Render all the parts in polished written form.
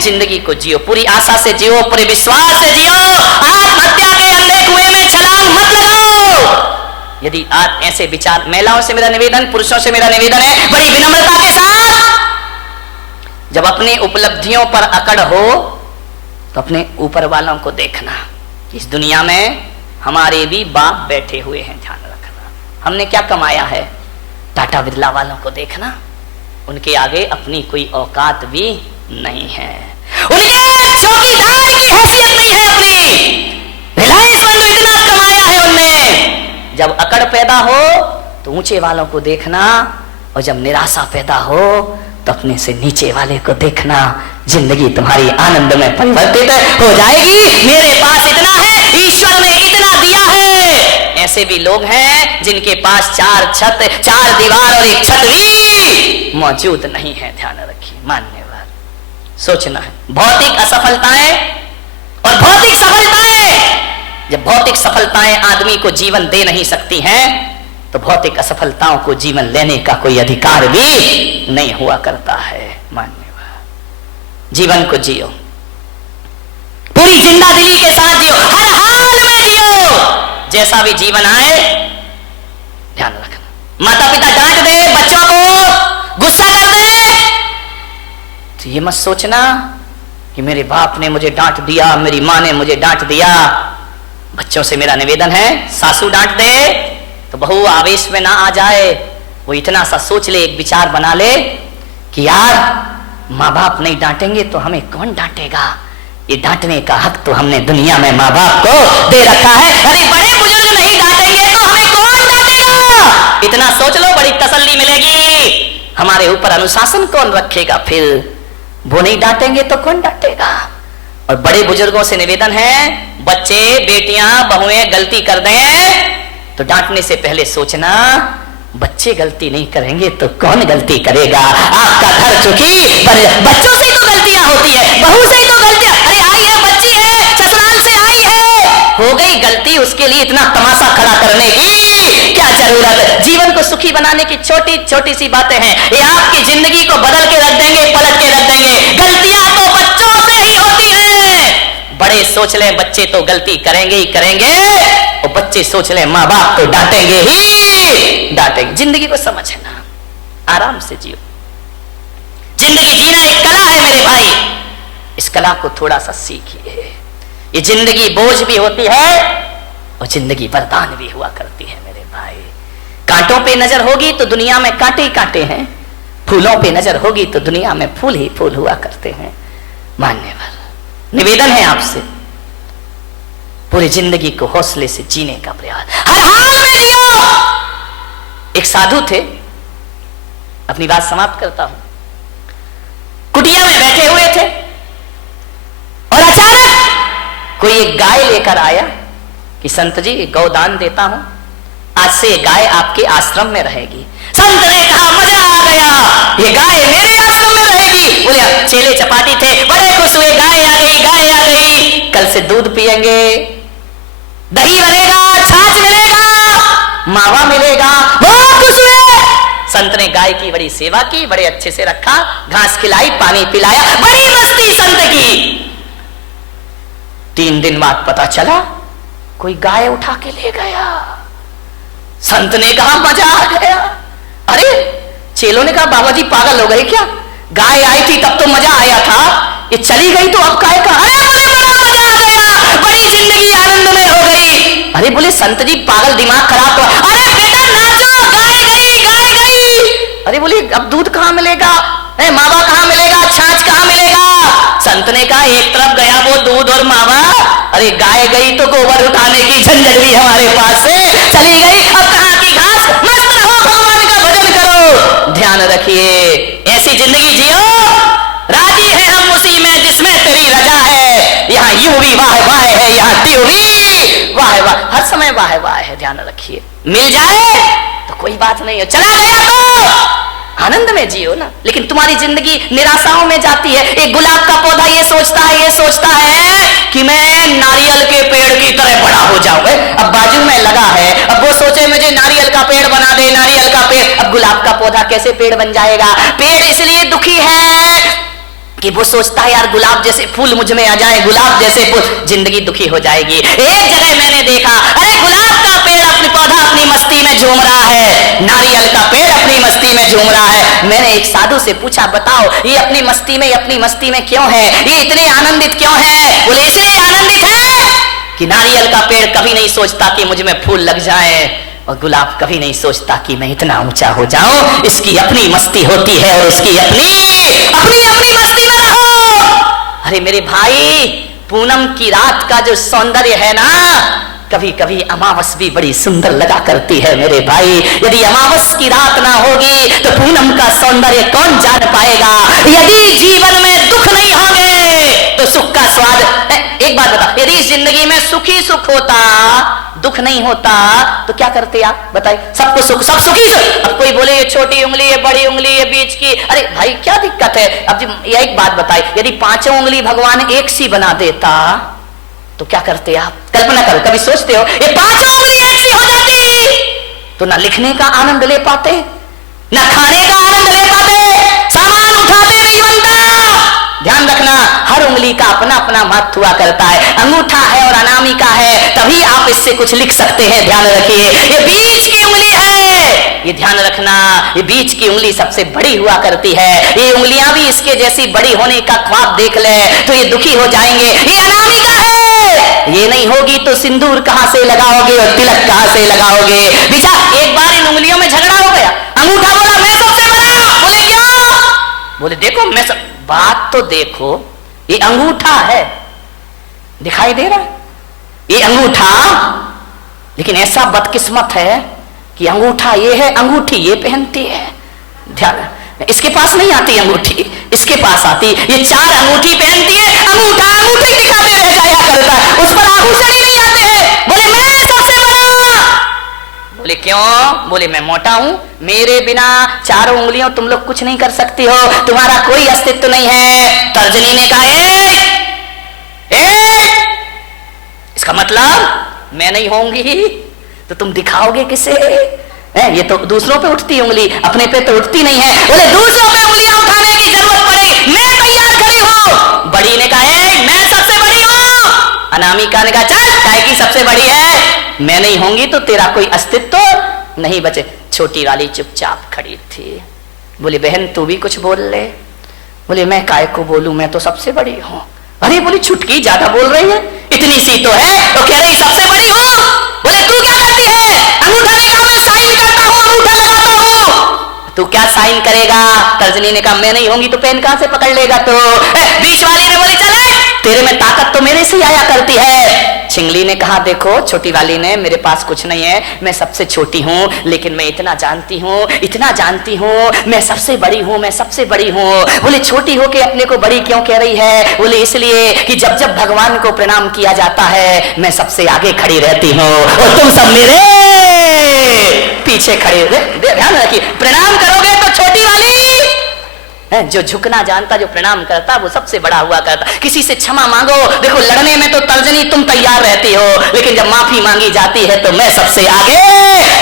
जिंदगी को जियो, पूरी आशा से जियो, पूरे विश्वास से जियो। आत्महत्या के अंधे कुएं में छलांग मत लगाओ। यदि आज ऐसे विचार, महिलाओं से मेरा निवेदन, पुरुषों से मेरा निवेदन है बड़ी विनम्रता के साथ, जब अपनी उपलब्धियों पर अकड़ हो तो अपने ऊपर वालों को देखना। इस दुनिया में हमारे भी बाप बैठे हुए हैं, ध्यान रखना। हमने क्या कमाया है, टाटा बिरला वालों को देखना, उनके आगे अपनी कोई औकात भी नहीं है, उनके चौकीदार की हैसियत नहीं है अपनी। रिलायंस बंधु इतना कमाया है उनने। जब अकड़ पैदा हो तो ऊंचे वालों को देखना, और जब निराशा पैदा हो तो अपने से नीचे वाले को देखना। जिंदगी तुम्हारी आनंद में परिवर्तित हो जाएगी। मेरे पास इतना है, ईश्वर ने इतना दिया है। ऐसे भी लोग हैं जिनके पास 4 छत, 4 दीवार और 1 छत भी मौजूद नहीं है। ध्यान रखिए, मान्यवर, सोचना है। भौतिक असफलताएं और भौतिक सफलताएं, जब भौतिक सफलताएं आदमी को जीवन दे नहीं सकती हैं तो भौतिक असफलताओं को जीवन लेने का कोई अधिकार भी नहीं हुआ करता है। मान्यवर, जीवन को जियो, पूरी जिंदा दिली के साथ जियो, हर हाल में जियो। जैसा भी जीवन आए, ध्यान रखना। माता पिता डांट दे, बच्चों को गुस्सा कर दे, तो ये मत सोचना कि मेरे बाप ने मुझे डांट दिया, मेरी माँ ने मुझे डांट दिया। बच्चों से मेरा निवेदन है, सासू डांट दे तो बहू आवेश में ना आ जाए। वो इतना सा सोच ले, एक विचार बना ले कि यार माँ बाप नहीं डांटेंगे तो हमें कौन डांटेगा। ये डांटने का हक तो हमने दुनिया में माँ बाप को दे रखा है। अरे बड़े बुजुर्ग नहीं डांटेंगे तो हमें कौन डांटेगा। इतना सोच लो, बड़ी तसल्ली मिलेगी। हमारे ऊपर अनुशासन कौन रखेगा, फिर वो नहीं डांटेंगे तो कौन डांटेगा। और बड़े बुजुर्गों से निवेदन है, बच्चे, बेटियां, बहुएं गलती कर दें तो डांटने से पहले सोचना, बच्चे गलती नहीं करेंगे तो कौन गलती करेगा। आपका घर चुकी, बच्चों से तो गलतियां होती है, बहू से तो गलतियां, अरे आई है, बच्ची है, ससुराल से आई है, हो गई गलती, उसके लिए इतना तमाशा खड़ा करने की क्या जरूरत। जीवन को सुखी बनाने की छोटी छोटी सी बातें हैं, ये आपकी जिंदगी को बदल के रख देंगे, पलट के रख देंगे। गलतियां तो बच्चों से ही होती है। बड़े सोच लें बच्चे तो गलती करेंगे ही करेंगे, और बच्चे सोच लें माँ बाप तो डांटेंगे ही डांटेंगे। जिंदगी को समझना, आराम से जियो। जिंदगी जीना एक कला है मेरे भाई, इस कला को थोड़ा सा सीखिए। ये जिंदगी बोझ भी होती है और जिंदगी वरदान भी हुआ करती है मेरे भाई। कांटों पे नजर होगी तो दुनिया में कांटे ही कांटे हैं, फूलों पे नजर होगी तो दुनिया में फूल ही फूल हुआ करते हैं। मान्यवर, निवेदन है आपसे, पूरी जिंदगी को हौसले से जीने का प्रयास, हर हाल में जियो। एक साधु थे, अपनी बात समाप्त करता हूं। कुटिया में बैठे हुए थे और अचानक कोई एक गाय लेकर आया कि संत जी गौदान देता हूं, आज से गाय आपके आश्रम में रहेगी। संत ने कहा मजा आ गया, ये गाय मेरे आश्रम में रहेगी। बोले चेले चपाटी थे, बड़े खुश हुए, गाय आ गई, गाय आ गई। कल से दूध पिएंगे, दही बनेगा, छाछ मिलेगा, मावा मिलेगा, बहुत खुश हुए। संत ने गाय की बड़ी सेवा की, बड़े अच्छे से रखा, घास खिलाई, पानी पिलाया, बड़ी मस्ती संत की। 3 दिन बाद पता चला कोई गाय उठा के ले गया। संत ने कहा मजा आ गया। अरे चेलों ने कहा बाबा जी पागल हो गए क्या, गाय आई थी तब तो मजा आया था, ये चली गई तो अब गाय का। अरे बोले बड़ा मजा आ गया, बड़ी जिंदगी आनंद में हो गई। अरे बोले संत जी पागल, दिमाग खराब तो। अरे बेटा नाचो, गाय गई, गाय गई। अरे बोले अब दूध कहां मिलेगा, मावा कहां मिलेगा, छाछ कहां मिलेगा। संत ने कहा एक तरफ गया वो दूध और मावा, अरे गाय गई तो गोबर उठाने की झंझट भी हमारे पास से चली गई। अब कहां की घास, मस्त रहो, भगवान का भजन करो। ध्यान रखिए, ऐसी जिंदगी जियो, राजी है हम उसी में जिसमें तेरी रजा है। यहाँ यूं भी वाह वाह है, यहाँ त्यों भी वाह वाह, हर समय वाह वाह है। ध्यान रखिए, मिल जाए तो कोई बात नहीं है, चला गया तो आनंद में जियो ना। लेकिन तुम्हारी जिंदगी निराशाओं में जाती है। एक गुलाब का पौधा ये सोचता है कि मैं नारियल के पेड़ की तरह बड़ा हो जाऊंगा। अब बाजू में लगा है, अब वो सोचे मुझे नारियल का पेड़ बना दे, नारियल का पेड़। अब गुलाब का पौधा कैसे पेड़ बन जाएगा। पेड़ इसलिए दुखी है कि वो सोचता है यार गुलाब जैसे फूल मुझ में आ जाए, गुलाब जैसे फूल, जिंदगी दुखी हो जाएगी। एक जगह मैंने देखा, अरे गुलाब का पेड़ अपनी पौधा अपनी मस्ती में झूम रहा है, नारियल का पेड़ अपनी मस्ती में झूम रहा है। मैंने एक साधु से पूछा, बताओ ये अपनी मस्ती में क्यों है, ये इतने आनंदित क्यों है? बोले इसलिए आनंदित है कि नारियल का पेड़ कभी नहीं सोचता कि मुझ में फूल लग जाए, और गुलाब कभी नहीं सोचता कि मैं इतना ऊंचा हो जाऊं। इसकी अपनी मस्ती होती है और उसकी अपनी मस्ती में रहो। अरे मेरे भाई, पूनम की रात का जो सौंदर्य है ना, कभी कभी अमावस भी बड़ी सुंदर लगा करती है मेरे भाई। यदि अमावस की रात ना होगी तो पूनम का सौंदर्य कौन जान पाएगा? यदि जीवन में दुख नहीं होंगे तो सुख का स्वाद। एक बात बता, यदि इस जिंदगी में सुखी सुख होता, दुख नहीं होता, तो क्या करते आप बताइए? सबको सुख, सब सुखी। अब कोई बोले ये छोटी उंगली, ये बड़ी उंगली, ये बीच की, अरे भाई क्या दिक्कत है? अब ये एक बात बताइए, यदि पांचों उंगली भगवान एक सी बना देता तो क्या करते आप? कल्पना करो, कभी सोचते हो ये पांचों उंगली एक सी हो जाती तो ना लिखने का आनंद ले पाते, ना खाने का आनंद ले पाते, सामान उठाते नहीं बनता। ध्यान रखना, हर उंगली का अपना अपना महत्व हुआ करता है। अंगूठा है और अनामिका है, तभी आप इससे कुछ लिख सकते हैं। ध्यान रखिए, ये बीच की उंगली है, ये ध्यान रखना, ये बीच की उंगली सबसे बड़ी हुआ करती है। ये उंगलियां भी इसके जैसी बड़ी होने का ख्वाब देख ले तो ये दुखी हो जाएंगे। ये अनामिका है, ये नहीं होगी तो सिंदूर कहां से लगाओगे और तिलक कहां से लगाओगे? बेचारा एक बार इन उंगलियों में झगड़ा हो गया। अंगूठा बोला मैं सबसे बड़ा। बोले क्यों? बोले देखो मैं सब। बात तो देखो, ये अंगूठा है, दिखाई दे रहा है ये अंगूठा, लेकिन ऐसा बदकिस्मत है कि अंगूठा ये है, अंगूठी ये पहनती है। ध्यान, इसके पास नहीं आती अंगूठी, इसके पास आती। ये चार अंगूठी पहनती है, अंगूठा अंगूठी दिखाते रह जाया करता है, उस पर आभूषण ही नहीं आते हैं। बोले मैं सबसे बड़ा। बोले क्यों? बोले मैं मोटा हूं, मेरे बिना चारों उंगलियों तुम लोग कुछ नहीं कर सकती हो, तुम्हारा कोई अस्तित्व नहीं है। तर्जनी ने कहा इसका मतलब मैं नहीं होंगी तो तुम दिखाओगे किसे? ये तो दूसरों पे उठती उंगली, अपने पे तो उठती नहीं है। बोले दूसरों पे उंगलियां उठाने की जरूरत पड़ेगी, मैं तैयार खड़ी हूं। बड़ी ने कहा मैं सबसे बड़ी हूं। अनामिका ने कहा चल, काय की सबसे बड़ी है, मैं नहीं होंगी तो तेरा कोई अस्तित्व नहीं बचे। छोटी वाली चुपचाप खड़ी थी। बोली बहन तू भी कुछ बोल ले। बोले मैं काय को बोलूं, मैं तो सबसे बड़ी हूं। अरे बोली छुटकी ज्यादा बोल रही है, इतनी सी तो है तो कह रही सबसे बड़ी हूं। बोले तू क्या करती है? अंगूठा ने कहा मैं साइन करता हूं, अंगूठा लगाता हूं। तू क्या साइन करेगा? तर्जनी ने कहा मैं नहीं होंगी तो पेन कहां से पकड़ लेगा? तो बीच वाली ने बोली चले, तेरे में ताकत तो मेरे से आया करती है। चिंगली ने कहा देखो, छोटी वाली ने, मेरे पास कुछ नहीं है, मैं सबसे छोटी हूं, लेकिन मैं इतना जानती हूं, मैं सबसे बड़ी हूं, मैं सबसे बड़ी हूं। बोले छोटी हो के अपने को बड़ी क्यों कह रही है? बोले इसलिए कि जब जब भगवान को प्रणाम किया जाता है मैं सबसे आगे खड़ी रहती हूं और तुम सब मेरे पीछे खड़े। ध्यान रखिए, प्रणाम करोगे तो छोटी वाली, जो झुकना जानता, जो प्रणाम करता, वो सबसे बड़ा हुआ करता। किसी से क्षमा मांगो, देखो लड़ने में तो तर्जनी तुम तैयार रहती हो, लेकिन जब माफी मांगी जाती है तो मैं सबसे आगे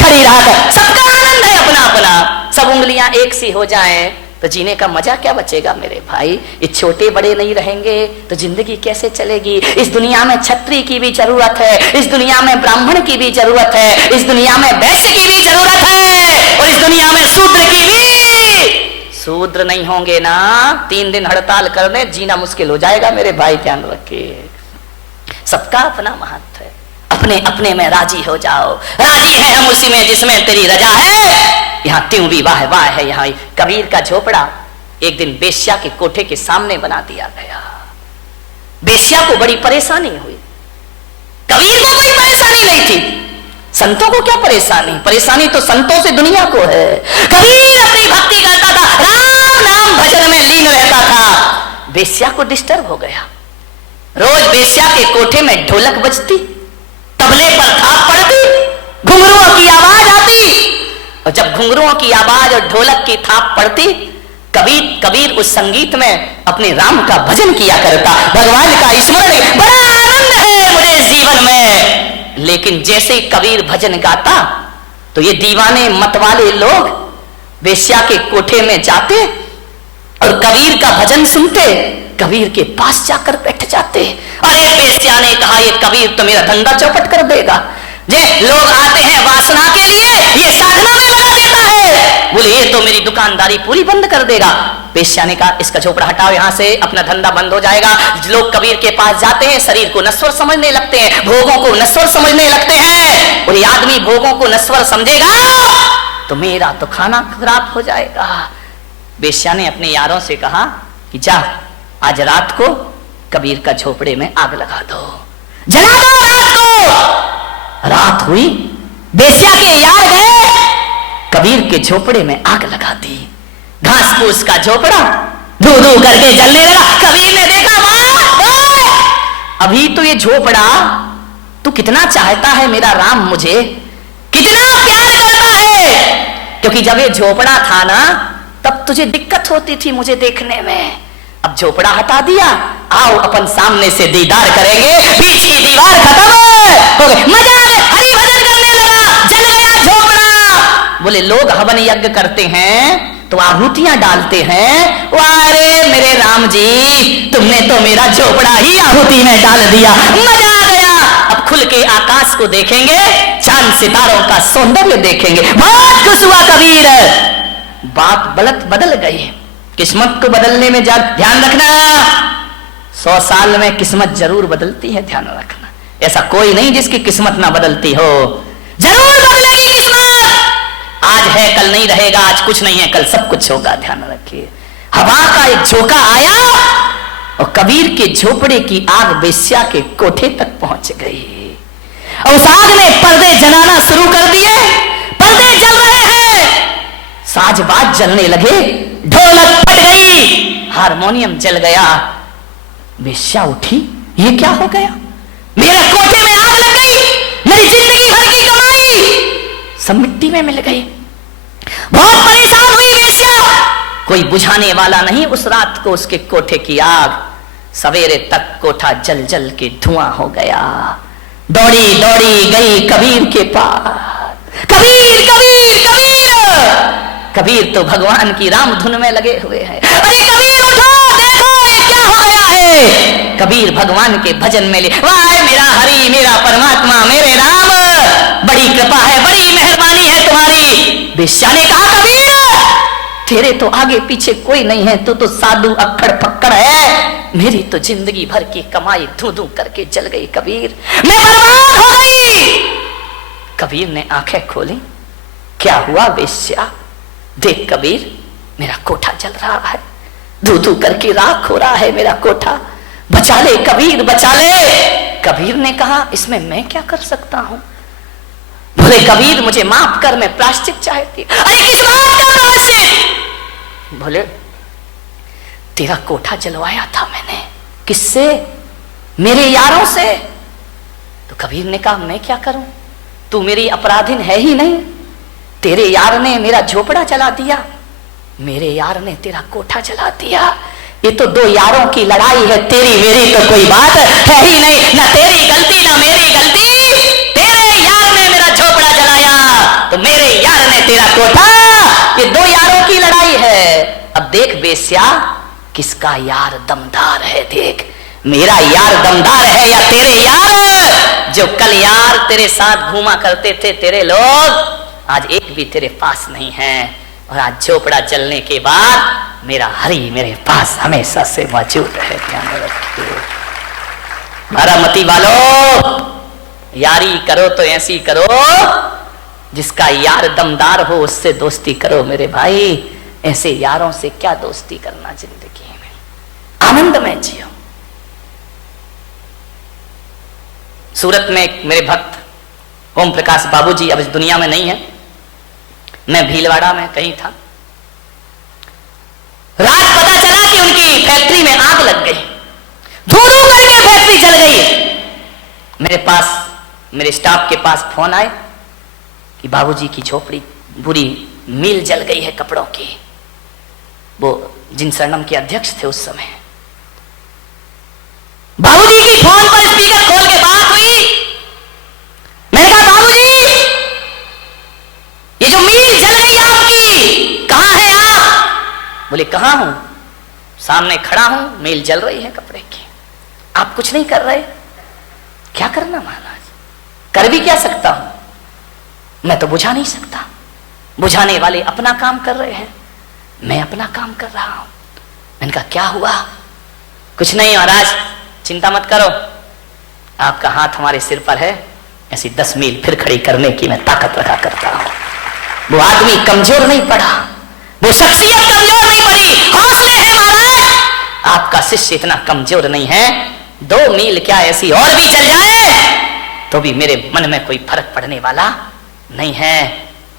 खड़ी रहा कर। सबका आनंद है अपना अपना। सब उंगलियां एक सी हो जाएं तो जीने का मजा क्या बचेगा मेरे भाई? ये छोटे बड़े नहीं रहेंगे तो जिंदगी कैसे चलेगी? इस दुनिया में क्षत्रिय की भी जरूरत है, इस दुनिया में ब्राह्मण की भी जरूरत है, इस दुनिया में वैश्य की भी जरूरत है, और इस दुनिया में शूद्र की भी। शूद्र नहीं होंगे ना, 3 दिन हड़ताल करने जीना मुश्किल हो जाएगा मेरे भाई, ध्यान रखिए। सबका अपना महत्व है, अपने अपने में राजी हो जाओ। राजी है हम उसी में जिसमें तेरी रजा है। यहाँ त्यों भी वाह वाह है। यहाँ कबीर का झोपड़ा एक दिन बेश्या के कोठे के सामने बना दिया गया। बेश्या को बड़ी परेशानी हुई, कबीर को कोई परेशानी नहीं थी। संतों को क्या परेशानी? परेशानी तो संतों से दुनिया को है। कबीर अपनी भक्ति करता था, राम नाम भजन में लीन रहता था। बेश्या को डिस्टर्ब हो गया। रोज बेश्या के कोठे में ढोलक बजती, तबले पर थाप पड़ती, घुंघरुओं की आवाज आती, और जब घुंघरुओं की आवाज और ढोलक की थाप पड़ती, कबीर उस संगीत में अपने राम का भजन किया करता, भगवान का स्मरण। बड़ा आनंद है मुझे जीवन में। लेकिन जैसे ही कबीर भजन गाता तो ये दीवाने मतवाले लोग बेश्या के कोठे में जाते और कबीर का भजन सुनते, कबीर के पास जाकर बैठ जाते। अरे बेस्या ने कहा, ये कबीर तो मेरा धंधा चौपट कर देगा। जे लोग आते हैं वासना के लिए, ये साधना में लगा देता है। बोले ये तो मेरी दुकानदारी पूरी बंद कर देगा। बेस्या ने कहा, इसका झोपड़ा हटाओ यहां से, अपना धंधा बंद हो जाएगा। लोग कबीर के पास जाते हैं, शरीर को नश्वर समझने लगते हैं, भोगों को नश्वर समझने लगते हैं। और ये आदमी भोगों को नश्वर समझेगा तो मेरा तो खाना खराब हो जाएगा। बेस्या ने अपने यारों से कहा कि जा, आज रात को कबीर का झोपड़े में आग लगा दो, जला दो रात को। रात हुई, बेस्या के यार गए, कबीर के झोपड़े में आग लगा दी। घास फूस का झोपड़ा धू धू करके जलने लगा। कबीर ने देखा, वाह, अभी तो ये झोपड़ा तू कितना चाहता है मेरा राम, मुझे कितना प्यार करता है, क्योंकि जब ये झोपड़ा था ना तब तुझे दिक्कत होती थी मुझे देखने में। अब झोपड़ा हटा दिया, आओ अपन सामने से दीदार करेंगे। बीच की दीवार खत्म हो गई, मजा आ गया, हरि भजन करने लगा, जल गया झोपड़ा। बोले लोग हवन यज्ञ करते हैं तो आहुतियां डालते हैं, अरे मेरे राम जी तुमने तो मेरा झोपड़ा ही आहुति में डाल दिया, मजा आ गया। अब खुल के आकाश को देखेंगे, चांद सितारों का सौंदर्य देखेंगे। बहुत खुश हुआ कबीर। बात बदल गई। किस्मत को बदलने में ध्यान रखना, 100 साल में किस्मत जरूर बदलती है, ध्यान रखना। ऐसा कोई नहीं जिसकी किस्मत ना बदलती हो, जरूर बदलेगी किस्मत। आज है कल नहीं रहेगा, आज कुछ नहीं है कल सब कुछ होगा, ध्यान रखिए। हवा का एक झोंका आया और कबीर के झोपड़े की आग बेस्या के कोठे तक पहुंच गई। और उस आग ने पर्दे जलाना शुरू कर दिए, पर्दे जल रहे हैं, साजबाज जलने लगे, ढोलक फट गई, हारमोनियम जल गया। बेस्या उठी, ये क्या हो गया, मेरे कोठे में आग लग गई, मेरी जिंदगी भर की कमाई सब मिट्टी में मिल गई। बहुत परेशान हुई बेस्या, कोई बुझाने वाला नहीं उस रात को उसके कोठे की आग। सवेरे तक कोठा जल जल के धुआं हो गया। दौड़ी दौड़ी गई कबीर के पास, कबीर कबीर कबीर। कबीर तो भगवान की राम धुन में लगे हुए हैं। अरे कबीर उठो, देखो ये क्या हो गया है। कबीर भगवान के भजन में ले, वाह मेरा हरि, मेरा परमात्मा, मेरे राम, बड़ी कृपा है, बड़ी मेहरबानी है तुम्हारी। बेस्या ने कहा, कबीर तेरे तो आगे पीछे कोई नहीं है, तू तो साधु अक्खड़ पक्कड़ है, मेरी तो जिंदगी भर की कमाई धू धू करके जल गई कबीर, मैं बर्बाद हो गई। कबीर ने आंखें खोली, क्या हुआ बेस्या, देख कबीर मेरा कोठा जल रहा है, धू धू करके राख हो रहा है मेरा कोठा, बचा ले कबीर बचा ले। कबीर ने कहा, इसमें मैं क्या कर सकता हूं। बोले कबीर मुझे माफ कर, मैं प्रायश्चित चाहती। अरे किस बात का प्रायश्चित। बोले तेरा कोठा जलवाया था मैंने, किससे, मेरे यारों से। तो कबीर ने कहा मैं क्या करूं, तू मेरी अपराधीन है ही नहीं, तेरे यार ने मेरा झोपड़ा जला दिया, मेरे यार ने तेरा कोठा जला दिया। ये तो दो यारों की लड़ाई है, तेरी मेरी तो कोई बात है ही नहीं, ना तेरी गलती ना मेरी गलती। तेरे यार ने मेरा झोपड़ा जलाया तो मेरे यार ने तेरा कोठा, ये दो यारों की लड़ाई है। अब देख बेस्या किसका यार दमदार है, देख मेरा यार दमदार है या तेरे यार। जो कल यार तेरे साथ घूमा करते थे तेरे लोग, आज एक भी तेरे पास नहीं है, और आज झोपड़ा जलने के बाद मेरा हरि मेरे पास हमेशा से मौजूद है। ध्यान रखिए बारामती वालों, यारी करो तो ऐसी करो जिसका यार दमदार हो, उससे दोस्ती करो मेरे भाई। ऐसे यारों से क्या दोस्ती करना, जिंदगी में आनंद में जियो। सूरत में एक मेरे भक्त ओम प्रकाश बाबूजी अब इस दुनिया में नहीं है, मैं भीलवाड़ा में कहीं था, रात पता चला कि उनकी फैक्ट्री में आग लग गई, धू धू करके फैक्ट्री जल गई। मेरे पास, मेरे स्टाफ के पास फोन आए कि बाबूजी की झोपड़ी, बुरी मिल जल गई है कपड़ों की। वो जिन शरणम के अध्यक्ष थे उस समय, बाबूजी की फोन पर स्पीकर खोल के बात हुई। मैंने कहा बाबूजी ये जो मिल जल गई आपकी, कहां है आप। बोले कहां हूं, सामने खड़ा हूं, मील जल रही है कपड़े की, आप कुछ नहीं कर रहे, क्या करना महाराज? कर भी क्या सकता हूं? मैं तो बुझा नहीं सकता। बुझाने वाले अपना काम कर रहे हैं, मैं अपना काम कर रहा हूं। मैंने कहा क्या हुआ? कुछ नहीं महाराज, चिंता मत करो, आपका हाथ हमारे सिर पर है, ऐसी 10 मील फिर खड़ी करने की मैं ताकत रखा करता हूं। वो आदमी कमजोर नहीं पड़ा, वो शख्सियत कमजोर नहीं पड़ी, हौसले हैं महाराज। आपका शिष्य इतना कमजोर नहीं है, 2 मील क्या ऐसी और भी चल जाए तो भी मेरे मन में कोई फर्क पड़ने वाला नहीं है।